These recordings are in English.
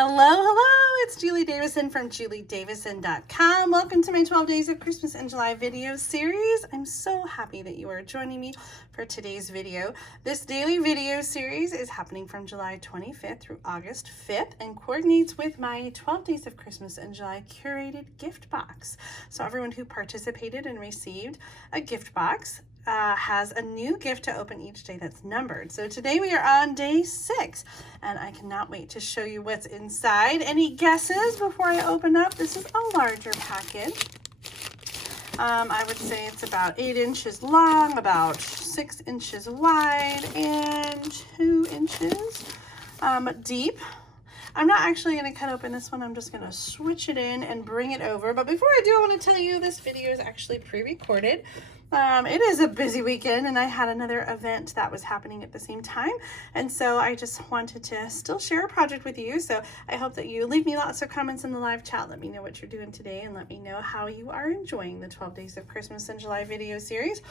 Hello, it's Julie Davison from juliedavison.com. Welcome to my 12 Days of Christmas in July video series. I'm so happy that you are joining me for today's video. This daily video series is happening from July 25th through August 5th and coordinates with my 12 Days of Christmas in July curated gift box. So everyone who participated and received a gift box has a new gift to open each day that's numbered. So today we are on day 6 and I cannot wait to show you what's inside. Any guesses before I open up? This is a larger package. I would say it's about 8 inches long, about 6 inches wide, and 2 inches deep. I'm not actually going to cut open this one. I'm just going to switch it in and bring it over. But before I do, I want to tell you this video is actually pre-recorded. It is a busy weekend and I had another event that was happening at the same time. And so I just wanted to still share a project with you. So I hope that you leave me lots of comments in the live chat. Let me know what you're doing today and let me know how you are enjoying the 12 Days of Christmas in July video series.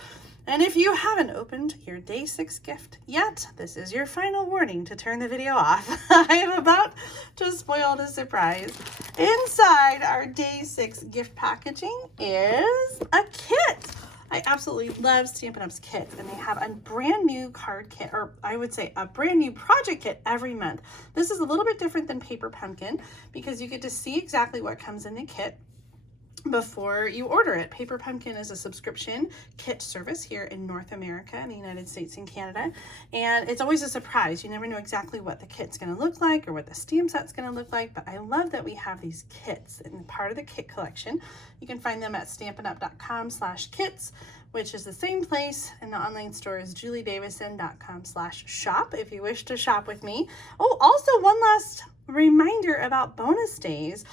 And if you haven't opened your day 6 gift yet, this is your final warning to turn the video off. I am about to spoil the surprise. Inside our day 6 gift packaging is a kit. I absolutely love Stampin' Up's kits, and they have a brand new card kit, or I would say a brand new project kit every month. This is a little bit different than Paper Pumpkin because you get to see exactly what comes in the kit before you order it. Paper Pumpkin is a subscription kit service here in North America, in the United States and Canada, and it's always a surprise. You never know exactly what the kit's going to look like or what the stamp set's going to look like, but I love that we have these kits in part of the kit collection. You can find them at stampinup.com/kits, which is the same place in the online store as juliedavison.com/shop if you wish to shop with me. Oh, also one last reminder about bonus days.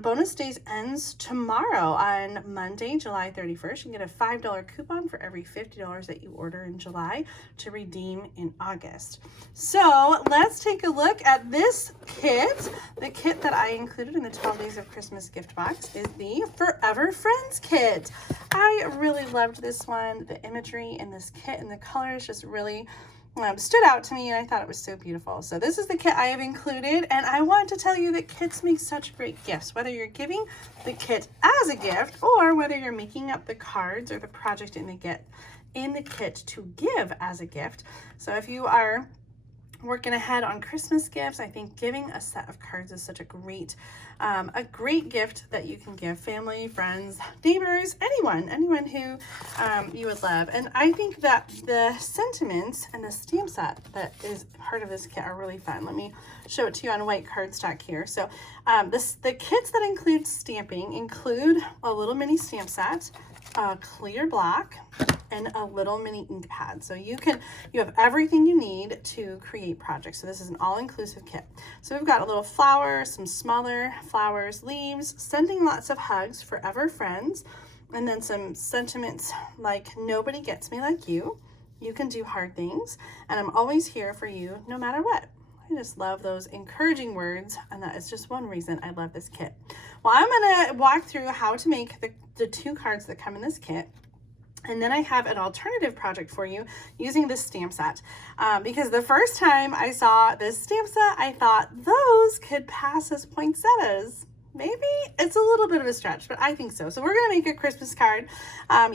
Bonus days ends tomorrow on Monday, July 31st. You can get a $5 coupon for every $50 that you order in July to redeem in August. So let's take a look at this kit. The kit that I included in the 12 Days of Christmas gift box is the Forever Friends kit. I really loved this one. The imagery in this kit and the colors just really stood out to me, and I thought it was so beautiful. So this is the kit I have included, and I want to tell you that kits make such great gifts, whether you're giving the kit as a gift or whether you're making up the cards or the project in the kit to give as a gift. So if you are working ahead on Christmas gifts, I think giving a set of cards is such a great gift that you can give family, friends, neighbors, anyone who you would love. And I think that the sentiments and the stamp set that is part of this kit are really fun. Let me show it to you on white cardstock here. So the kits that include stamping include a little mini stamp set, a clear block, and a little mini ink pad. So you have everything you need to create projects. So this is an all-inclusive kit. So we've got a little flower, some smaller flowers, leaves, sending lots of hugs, forever friends, and then some sentiments like nobody gets me like you can do hard things, and I'm always here for you no matter what. I just love those encouraging words, and that is just one reason I love this kit. Well, I'm gonna walk through how to make the 2 cards that come in this kit. And then I have an alternative project for you using this stamp set. Because the first time I saw this stamp set, I thought those could pass as poinsettias. Maybe it's a little bit of a stretch, but I think so. So we're going to make a Christmas card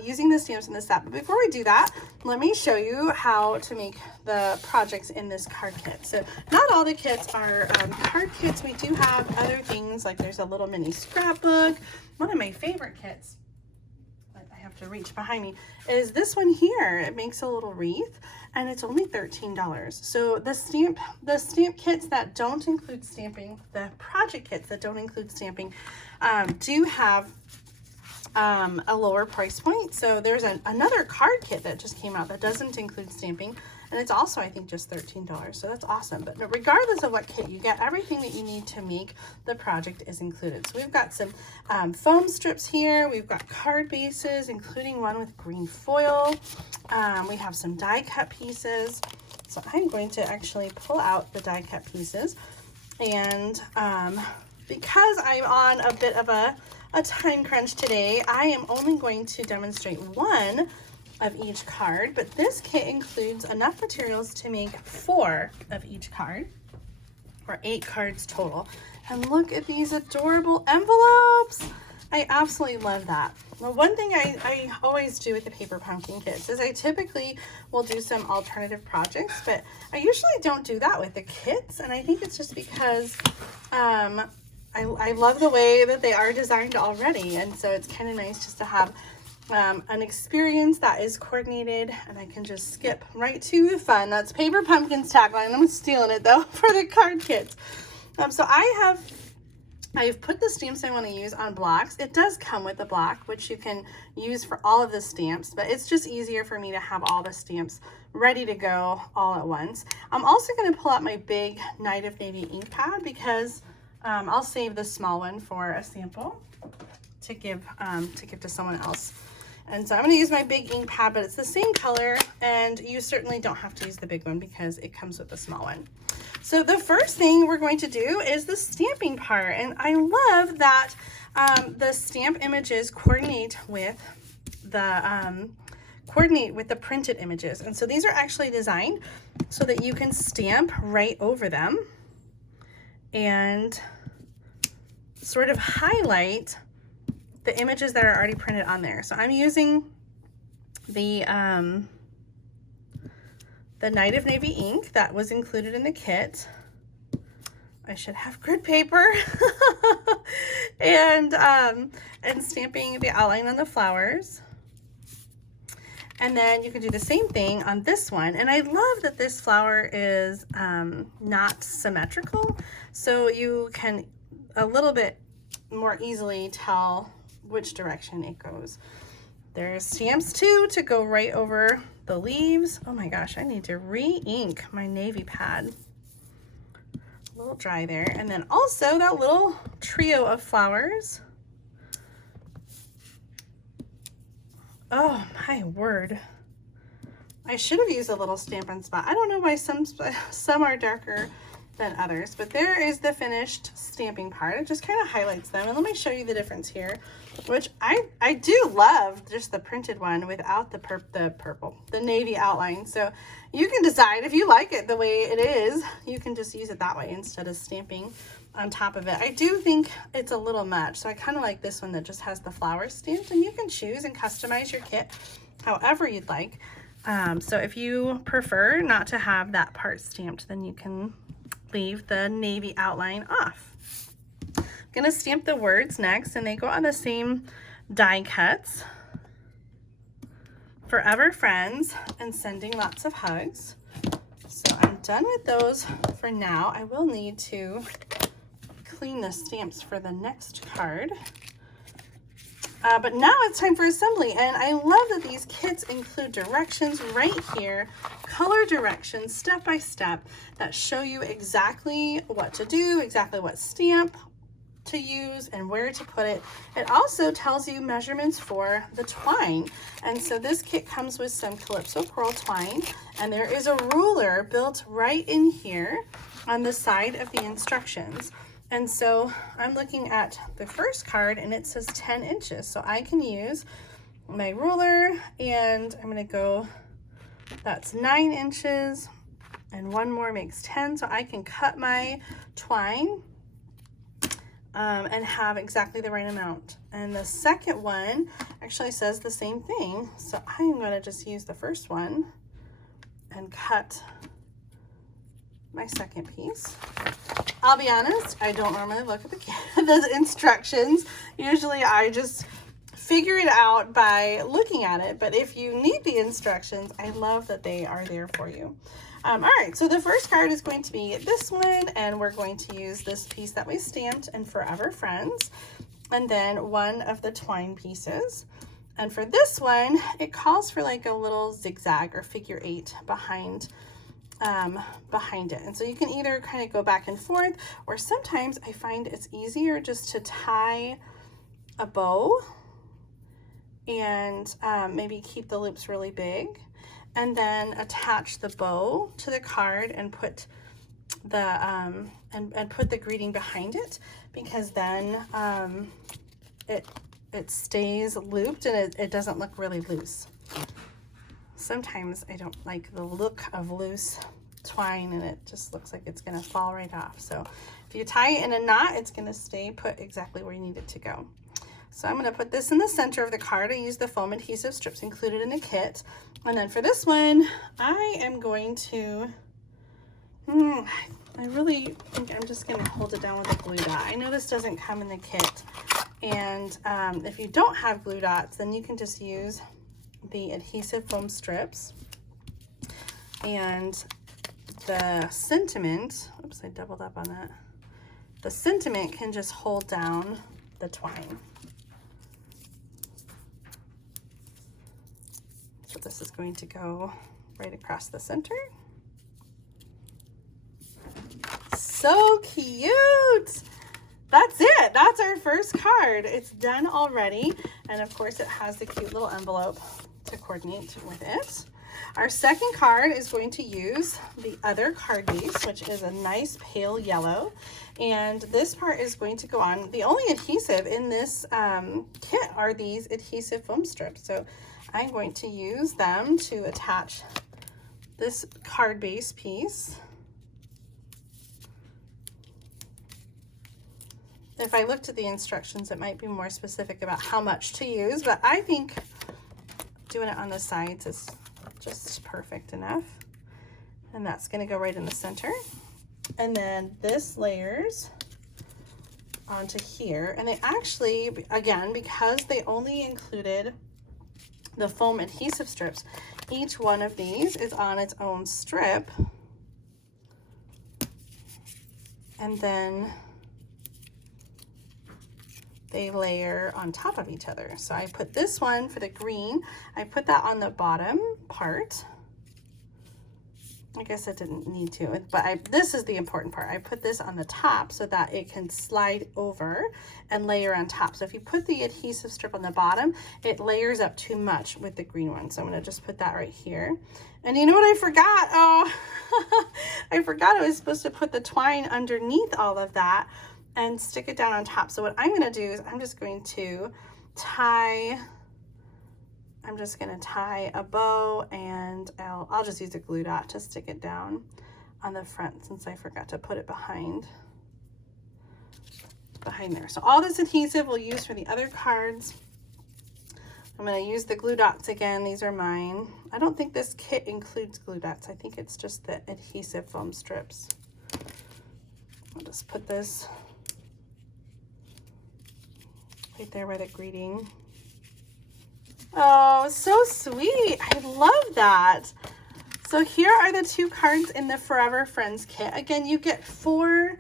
using the stamps in this set. But before we do that, let me show you how to make the projects in this card kit. So not all the kits are card kits. We do have other things, like there's a little mini scrapbook. One of my favorite kits, have to reach behind me, is this one here. It makes a little wreath and it's only $13. So the stamp kits that don't include stamping, the project kits that don't include stamping, do have a lower price point. So there's another card kit that just came out that doesn't include stamping, and it's also, I think, just $13. So that's awesome. But regardless of what kit you get, everything that you need to make the project is included. So we've got some foam strips here. We've got card bases, including one with green foil. We have some die cut pieces. So I'm going to actually pull out the die cut pieces. And because I'm on a bit of a time crunch today, I am only going to demonstrate one of each card, but this kit includes enough materials to make 4 of each card. or 8 cards total. And look at these adorable envelopes. I absolutely love that. Well, one thing I always do with the paper pumpkin kits is I typically will do some alternative projects, but I usually don't do that with the kits. And I think it's just because I love the way that they are designed already. And so it's kind of nice just to have an experience that is coordinated, and I can just skip right to the fun. That's Paper Pumpkin's tagline. I'm stealing it though for the card kits. So I've put the stamps I want to use on blocks. It does come with a block, which you can use for all of the stamps, but it's just easier for me to have all the stamps ready to go all at once. I'm also going to pull out my big Night of Navy ink pad because I'll save the small one for a sample to give to someone else. And so I'm going to use my big ink pad, but it's the same color, and you certainly don't have to use the big one because it comes with the small one. So the first thing we're going to do is the stamping part, and I love that the stamp images coordinate with the printed images. And so these are actually designed so that you can stamp right over them and sort of highlight the images that are already printed on there. So I'm using the Night of Navy ink that was included in the kit. I should have grid paper. and stamping the outline on the flowers. And then you can do the same thing on this one. And I love that this flower is not symmetrical, so you can a little bit more easily tell which direction it goes. There's stamps too to go right over the leaves. Oh my gosh, I need to re-ink my navy pad. A little dry there. And then also that little trio of flowers. Oh my word. I should have used a little Stampin' spot. I don't know why some are darker than others, but there is the finished stamping part. It just kind of highlights them. And let me show you the difference here, which I do love just the printed one without the navy outline. So you can decide if you like it the way it is. You can just use it that way instead of stamping on top of it. I do think it's a little much, so I kind of like this one that just has the flowers stamped, and you can choose and customize your kit however you'd like. So if you prefer not to have that part stamped, then you can leave the navy outline off. I'm gonna stamp the words next, and they go on the same die cuts. Forever friends and sending lots of hugs. So I'm done with those for now. I will need to clean the stamps for the next card. But now it's time for assembly, and I love that these kits include directions right here, color directions step by step that show you exactly what to do, exactly what stamp to use and where to put it. It also tells you measurements for the twine. And so this kit comes with some Calypso Coral twine, and there is a ruler built right in here on the side of the instructions. And so I'm looking at the first card, and it says 10 inches. So I can use my ruler, and I'm going to go, that's 9 inches, and one more makes 10. So I can cut my twine and have exactly the right amount. And the second one actually says the same thing. So I'm going to just use the first one and cut my second piece. I'll be honest, I don't normally look at the instructions. Usually I just figure it out by looking at it, but if you need the instructions, I love that they are there for you. All right, so the first card is going to be this one, and we're going to use this piece that we stamped in Forever Friends, and then one of the twine pieces. And for this one, it calls for like a little zigzag or figure 8 behind it. And so you can either kind of go back and forth, or sometimes I find it's easier just to tie a bow and maybe keep the loops really big, and then attach the bow to the card and put the put the greeting behind it, because then it stays looped and it doesn't look really loose. Sometimes I don't like the look of loose twine and it just looks like it's gonna fall right off. So if you tie it in a knot, it's gonna stay put exactly where you need it to go. So I'm gonna put this in the center of the card. I use the foam adhesive strips included in the kit. And then for this one, I am going to, I really think I'm just gonna hold it down with a glue dot. I know this doesn't come in the kit. And if you don't have glue dots, then you can just use the adhesive foam strips. And the sentiment, oops, I doubled up on that. The sentiment can just hold down the twine. So this is going to go right across the center. So cute! That's it. That's our first card. It's done already. And of course it has the cute little envelope to coordinate with it. Our second card is going to use the other card base, which is a nice pale yellow. And this part is going to go on. The only adhesive in this kit are these adhesive foam strips. So I'm going to use them to attach this card base piece. If I looked at the instructions, it might be more specific about how much to use, but I think doing it on the sides is just perfect enough. And that's going to go right in the center. And then this layers onto here. And they actually, again, because they only included the foam adhesive strips, each one of these is on its own strip. And then they layer on top of each other. So I put this one for the green, I put that on the bottom part. I guess I didn't need to, but this is the important part. I put this on the top so that it can slide over and layer on top. So if you put the adhesive strip on the bottom, it layers up too much with the green one. So I'm gonna just put that right here. And you know what I forgot? Oh, I forgot I was supposed to put the twine underneath all of that and stick it down on top. So what I'm gonna do is I'm just going to tie a bow, and I'll just use a glue dot to stick it down on the front since I forgot to put it behind there. So all this adhesive we'll use for the other cards. I'm going to use the glue dots again. These are mine. I don't think this kit includes glue dots. I think it's just the adhesive foam strips. I'll just put this right there by the greeting. Oh, so sweet. I love that. So here are the two cards in the Forever Friends kit. Again, you get 4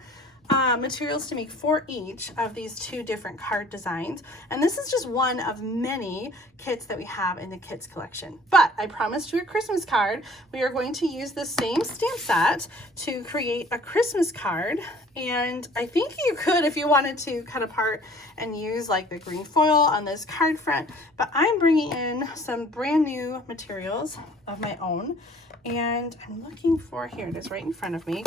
materials to make 4 each of these 2 different card designs. And this is just one of many kits that we have in the kits collection. But I promised you a Christmas card. We are going to use the same stamp set to create a Christmas card. And I think you could, if you wanted to, cut apart and use like the green foil on this card front. But I'm bringing in some brand new materials of my own. And I'm looking for, here it is right in front of me.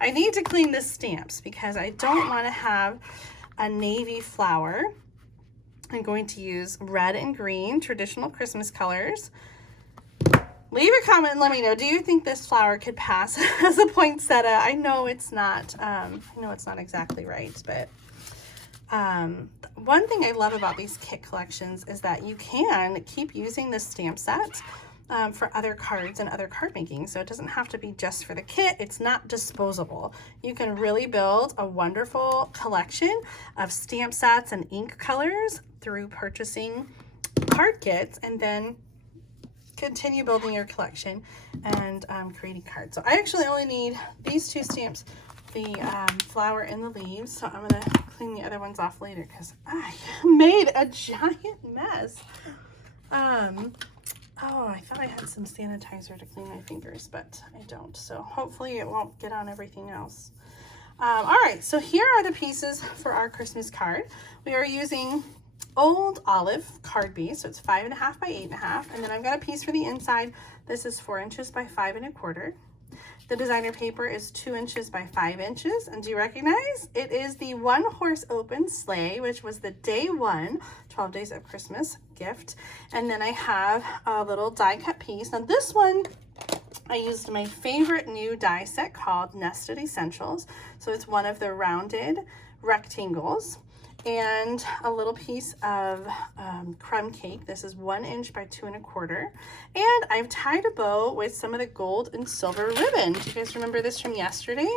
I need to clean the stamps because I don't want to have a navy flower. I'm going to use red and green, traditional Christmas colors. Leave a comment and let me know, do you think this flower could pass as a poinsettia? I know it's not exactly right, but one thing I love about these kit collections is that you can keep using the stamp set for other cards and other card making. So it doesn't have to be just for the kit. It's not disposable. You can really build a wonderful collection of stamp sets and ink colors through purchasing card kits and then continue building your collection and creating cards. So I actually only need these 2 stamps, the flower and the leaves. So I'm gonna clean the other ones off later because I made a giant mess. Oh, I thought I had some sanitizer to clean my fingers, but I don't. So hopefully it won't get on everything else. All right, so here are the pieces for our Christmas card. We are using old olive card base, so it's 5.5 by 8.5, and then I've got a piece for the inside. This is 4 inches by 5 1/4. The designer paper is 2 inches by 5 inches, and do you recognize? It is the 1-horse open sleigh, which was the day 1, 12 Days of Christmas gift. And then I have a little die cut piece. Now this one I used my favorite new die set called Nested Essentials. So it's one of the rounded rectangles and a little piece of crumb cake. This is 1 inch by 2 1/4. And I've tied a bow with some of the gold and silver ribbon. Do you guys remember this from yesterday?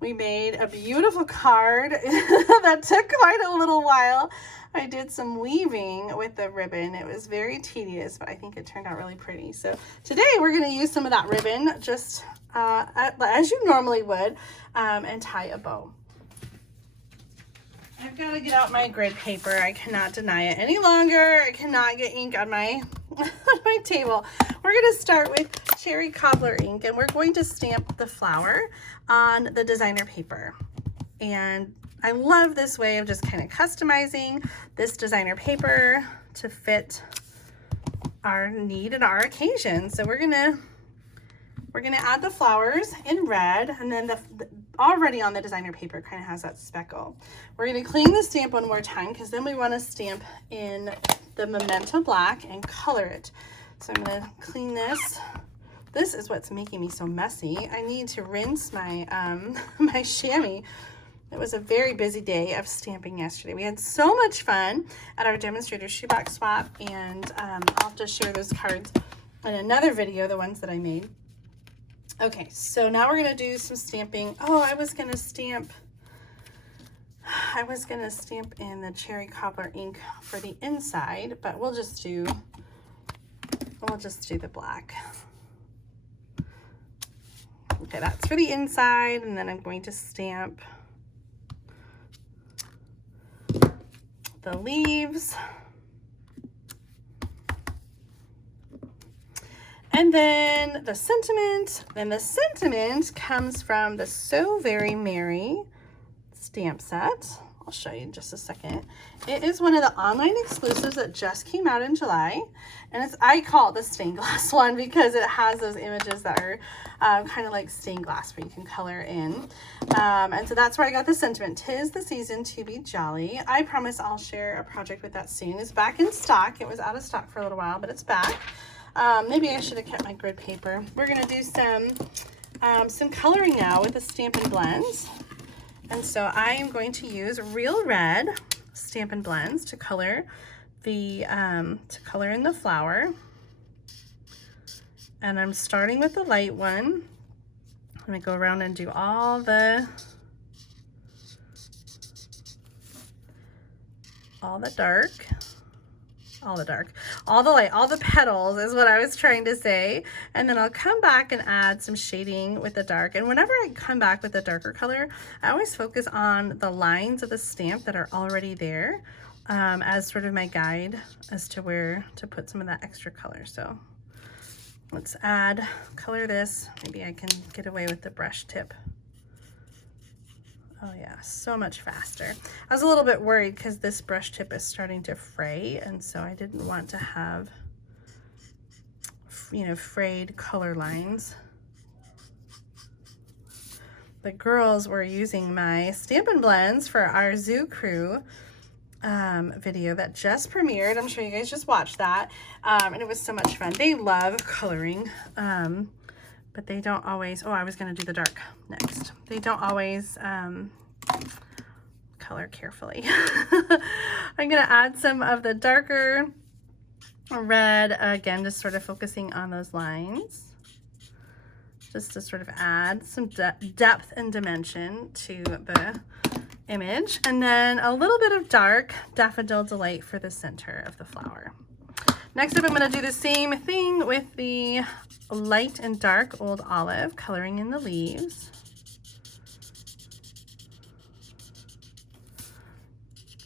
We made a beautiful card that took quite a little while. I did some weaving with the ribbon. It was very tedious, but I think it turned out really pretty. So today we're going to use some of that ribbon just as you normally would and tie a bow. I've got to get out my grid paper. I cannot deny it any longer. I cannot get ink on my on my table. We're going to start with cherry cobbler ink, and we're going to stamp the flower on the designer paper. And I love this way of just kind of customizing this designer paper to fit our need and our occasion. So we're gonna add the flowers in red, and then the already on the designer paper kind of has that speckle. We're gonna clean the stamp one more time because then we want to stamp in the Memento Black and color it. So I'm gonna clean this. This is what's making me so messy. I need to rinse my my chamois. It was a very busy day of stamping yesterday. We had so much fun at our Demonstrator shoebox swap, and I'll have to share those cards in another video, the ones that I made. Okay, so now we're gonna do some stamping. Oh, I was gonna stamp in the cherry cobbler ink for the inside, but we'll just do the black. Okay, that's for the inside, and then I'm going to stamp the leaves. And then the sentiment. And the sentiment comes from the So Very Merry stamp set. I'll show you in just a second. It is one of the online exclusives that just came out in July. And I call it the stained glass one because it has those images that are kind of like stained glass where you can color in. And so that's where I got the sentiment. 'Tis the season to be jolly. I promise I'll share a project with that soon. It's back in stock. It was out of stock for a little while, but it's back. Maybe I should have kept my grid paper. We're gonna do some coloring now with the Stampin' Blends. And so I am going to use Real Red Stampin' Blends to color in the flower. And I'm starting with the light one. I'm gonna go around and do all the light, all the petals is what I was trying to say. And then I'll come back and add some shading with the dark. And whenever I come back with a darker color, I always focus on the lines of the stamp that are already there as sort of my guide as to where to put some of that extra color. So let's color this. Maybe I can get away with the brush tip. Oh yeah, so much faster. I was a little bit worried because this brush tip is starting to fray, and so I didn't want to have, frayed color lines. The girls were using my Stampin' Blends for our Zoo Crew video that just premiered. I'm sure you guys just watched that, and it was so much fun. They love coloring, but they don't always, I was gonna do the dark next. They don't always color carefully. I'm gonna add some of the darker red, again, just sort of focusing on those lines, just to sort of add some depth and dimension to the image. And then a little bit of dark Daffodil Delight for the center of the flower. Next up, I'm going to do the same thing with the light and dark Old Olive, coloring in the leaves.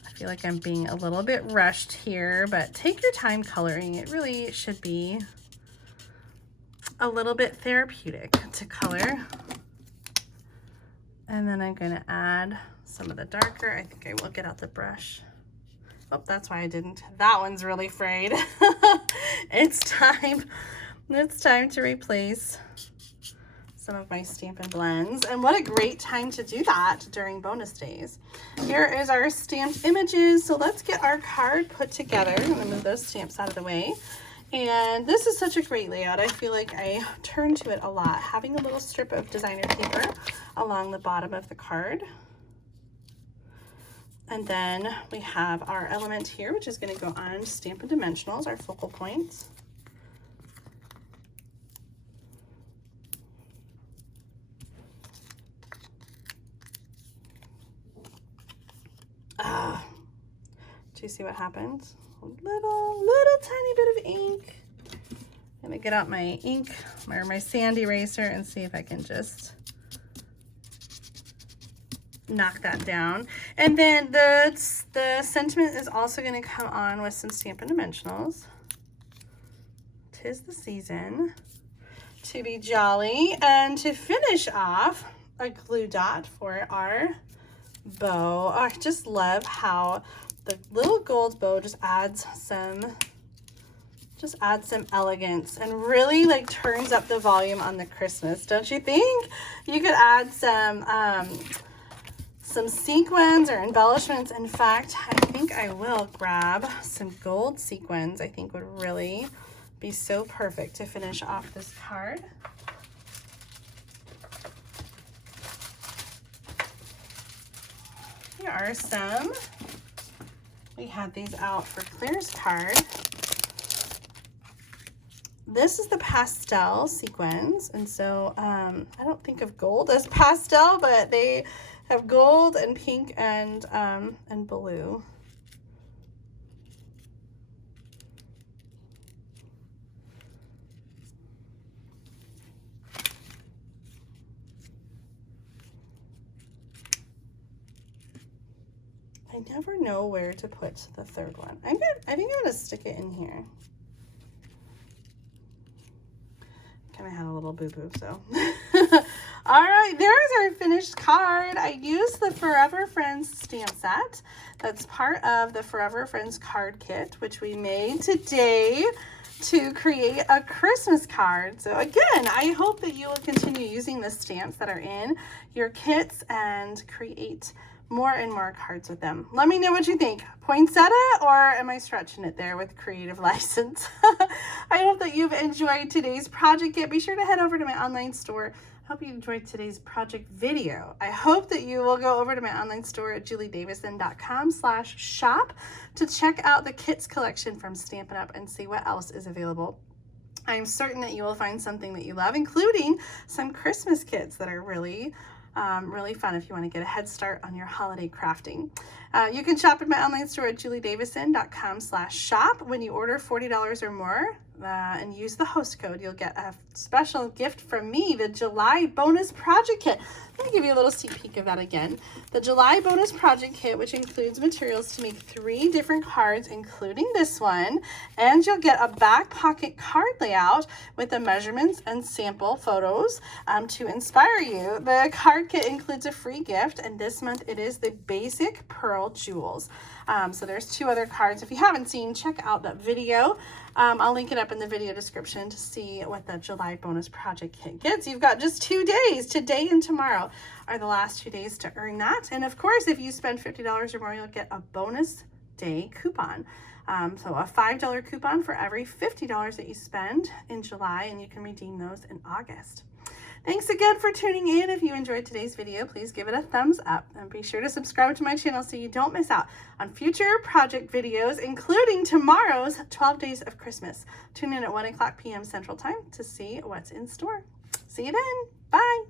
I feel like I'm being a little bit rushed here, but take your time coloring. It really should be a little bit therapeutic to color. And then I'm going to add some of the darker. I think I will get out the brush. Oh, that's why I didn't. That one's really frayed. It's time to replace some of my Stampin' Blends. And what a great time to do that during bonus days. Here is our stamped images. So let's get our card put together. I'm gonna move those stamps out of the way. And this is such a great layout. I feel like I turn to it a lot, having a little strip of designer paper along the bottom of the card. And then we have our element here, which is going to go on Stampin' Dimensionals, our focal points. Do you see what happens? A little tiny bit of ink. I'm gonna get out my ink or my sand eraser and see if I can just knock that down. And then the sentiment is also gonna come on with some Stampin' Dimensionals. 'Tis the season to be jolly. And to finish off, a glue dot for our bow. Oh, I just love how the little gold bow just adds some elegance and really like turns up the volume on the Christmas, don't you think? You could add some sequins or embellishments. In fact, I think I will grab some gold sequins. I think would really be so perfect to finish off this card. Here are some. We had these out for Claire's card. This is the pastel sequins, and so I don't think of gold as pastel, but they have gold and pink and blue. I never know where to put the third one. I think I'm gonna stick it in here. Kind of had a little boo-boo, so. All right, there's our finished card. I used the Forever Friends stamp set. That's part of the Forever Friends card kit, which we made today to create a Christmas card. So again, I hope that you will continue using the stamps that are in your kits and create more and more cards with them. Let me know what you think. Poinsettia, or am I stretching it there with creative license? I hope that you've enjoyed today's project kit. Be sure to head over to my online store. I hope you enjoyed today's project video. I hope that you will go over to my online store at juliedavison.com/shop to check out the kits collection from Stampin' Up! And see what else is available. I'm certain that you will find something that you love, including some Christmas kits that are really fun if you want to get a head start on your holiday crafting. You can shop at my online store at juliedavison.com/shop. When you order $40 or more and use the host code, you'll get a special gift from me, the July bonus project kit. Let me give you a little sneak peek of that again. The July bonus project kit, which includes materials to make 3 different cards, including this one, and you'll get a back pocket card layout with the measurements and sample photos to inspire you. The card kit includes a free gift, and this month it is the basic pearl jewels. So there's 2 other cards. If you haven't seen, check out that video. I'll link it up in the video description to see what the July bonus project kit gets. You've got just 2 days. Today and tomorrow are the last 2 days to earn that. And of course, if you spend $50 or more, you'll get a bonus day coupon. So a $5 coupon for every $50 that you spend in July, and you can redeem those in August. Thanks again for tuning in. If you enjoyed today's video, please give it a thumbs up and be sure to subscribe to my channel so you don't miss out on future project videos, including tomorrow's 12 Days of Christmas. Tune in at 1 o'clock p.m. Central Time to see what's in store. See you then. Bye.